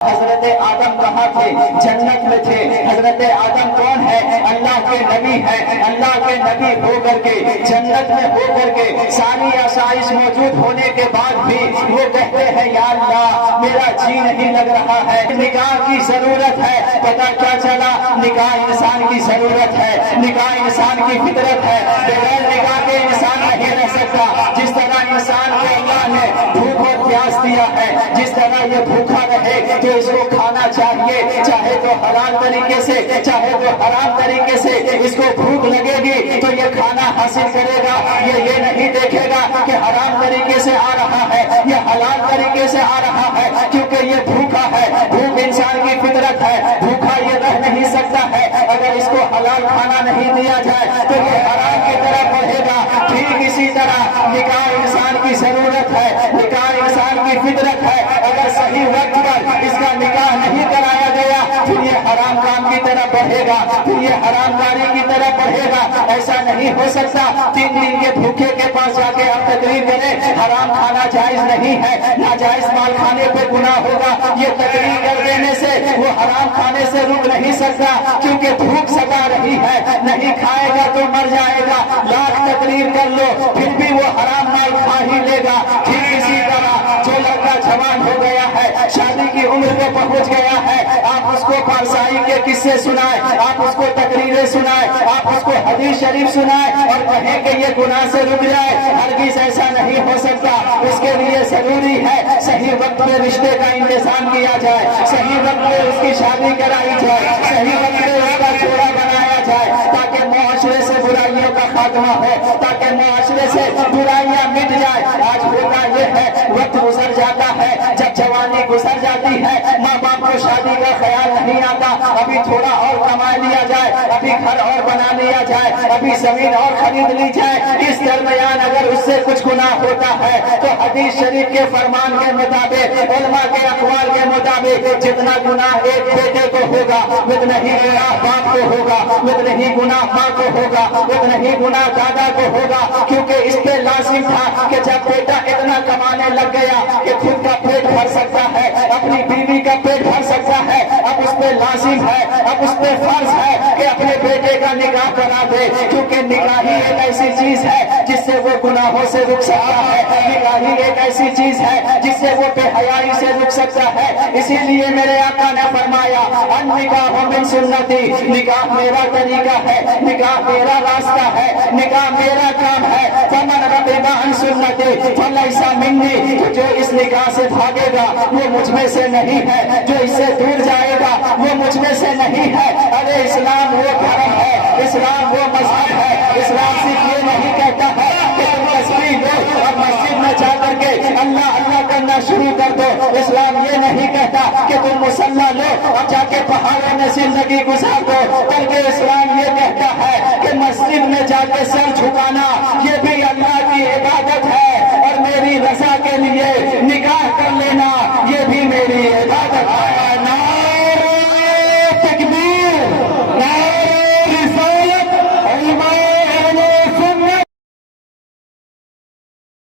حضرت آدم کہاں تھے؟ جنت میں تھے۔ حضرت آدم کون ہے؟ اللہ کے نبی ہے۔ اللہ کے نبی ہو کر کے جنت میں ہو کر کے ساری آسائش موجود ہونے کے بعد بھی وہ کہتے ہیں یا اللہ میرا جی نہیں لگ رہا ہے، نکاح کی ضرورت ہے۔ پتہ کیا چلا؟ نکاح انسان کی ضرورت ہے، نکاح انسان کی فطرت ہے۔ بغیر نکاح کے انسان نہیں رہ سکتا۔ جس طرح انسان کو اللہ نے بھوک اور پیاس دیا ہے، جس طرح یہ بھوکا رہے تو اس کو کھانا چاہیے، چاہے تو حلال طریقے سے چاہے تو حرام طریقے سے۔ اس کو بھوک لگے گی تو یہ کھانا حاصل کرے گا، یہ نہیں دیکھے گا کہ حرام طریقے سے آ رہا ہے یا حلال طریقے سے آ رہا ہے، کیونکہ یہ بھوکا ہے۔ بھوک انسان کی فطرت ہے، بھوکا یہ رہ نہیں سکتا ہے۔ اگر اس کو حلال کھانا نہیں دیا جائے تو یہ حرام کی طرف بڑھے گا۔ ٹھیک اسی طرح نکاح انسان کی ضرورت ہے، نکاح انسان کی فطرت ہے۔ اگر صحیح وقت پر اس کا نکاح نہیں کرایا گیا پھر یہ حرام کام کی طرف بڑھے گا، پھر یہ حرام کاری کی طرف بڑھے گا۔ ایسا نہیں ہو سکتا 3 دن کے بھوکے کے پاس جا کے آپ تقریر کریں حرام کھانا جائز نہیں ہے، ناجائز مال کھانے پہ گناہ ہوگا۔ یہ تقریر کر دینے سے وہ حرام کھانے سے رک نہیں سکتا، کیونکہ بھوک ستا رہی ہے، نہیں کھائے گا تو مر جائے گا۔ لاکھ تقریر کر لو پھر بھی وہ حرام مال کھا ہی لے گا۔ ٹھیک اسی طرح جو لڑکا جوان ہو گیا ہے، شادی کی عمر پہ پہنچ گیا ہے، آپ اس کو پارسائی کے قصے سنائیں، آپ اس کو تقریریں سنائیں، آپ اس کو حدیث شریف سنائیں اور کہیں کہ یہ گناہ سے رک جائے، ہرگز ایسا نہیں ہو سکتا۔ اس کے لیے ضروری ہے صحیح وقت میں رشتے کا انتظام کیا جائے، صحیح وقت میں اس کی شادی کرائی جائے، صحیح وقت میں اس کا جوڑا بنایا جائے، تاکہ معاشرے سے برائیوں کا خاتمہ ہو، تاکہ معاشرے سے برائیاں مٹ جائے۔ آج ہوتا یہ ہے وقت گزر جاتا ہے، جب جوانی گزر جاتی ہے ماں باپ کو شادی کا خیال نہیں آتا، ابھی تھوڑا اور کما لیا جائے، ابھی گھر اور بنا لیا جائے، ابھی زمین اور خرید لی جائے۔ اس درمیان اگر اس سے کچھ گناہ ہوتا ہے تو حدیث شریف کے فرمان کے مطابق، علماء کے اقوال کے مطابق جتنا گناہ ایک بیٹے کو ہوگا اتنا ہی گناہ باپ کو ہوگا، اتنا ہی گناہ ماں کو ہوگا، اتنا ہی گناہ دادا کو ہوگا، کیونکہ اس پہ لازم تھا کہ جب بیٹا اتنا کمانے لگ گیا کہ خود کا پیٹ بھر سکتا ہے، اپنی بیوی کا پیٹ بھر سکتا ہے، اب اس پہ لازم ہے، اب اس پہ فرض ہے کہ اپنے بیٹے کا نکاح کرا دے، کیونکہ نکاح ہی ایک ایسی چیز ہے جس سے وہ گناہوں سے رک سکتا ہے، نکاح ہی ایک ایسی چیز ہے جس سے وہ بے حیائی سے رک سکتا ہے۔ اسی لیے میرے آقا نے فرمایا النکاح من سنتی، نکاح میرا طریقہ ہے، نکاح میرا راستہ ہے، نکاح میرا کام ہے۔ فمن رغب عن سنتی فلیس منی، جو اس نکاح سے بھاگے گا وہ مجھ میں سے نہیں ہے، جو اس سے دور جائے گا وہ مجھ میں سے نہیں ہے۔ ارے اسلام وہ دھرم ہے، اسلام وہ مذہب ہے، اسلام صرف یہ نہیں کہتا ہے کہ تم تصویر لو اور مسجد میں جا کر کے اللہ اللہ کرنا شروع کر دو، اسلام یہ نہیں کہتا کہ تم مصلی لو اور جا کے پہاڑوں میں زندگی گزار دو، بلکہ اسلام یہ کہتا ہے کہ مسجد میں جا کے سر جھکانا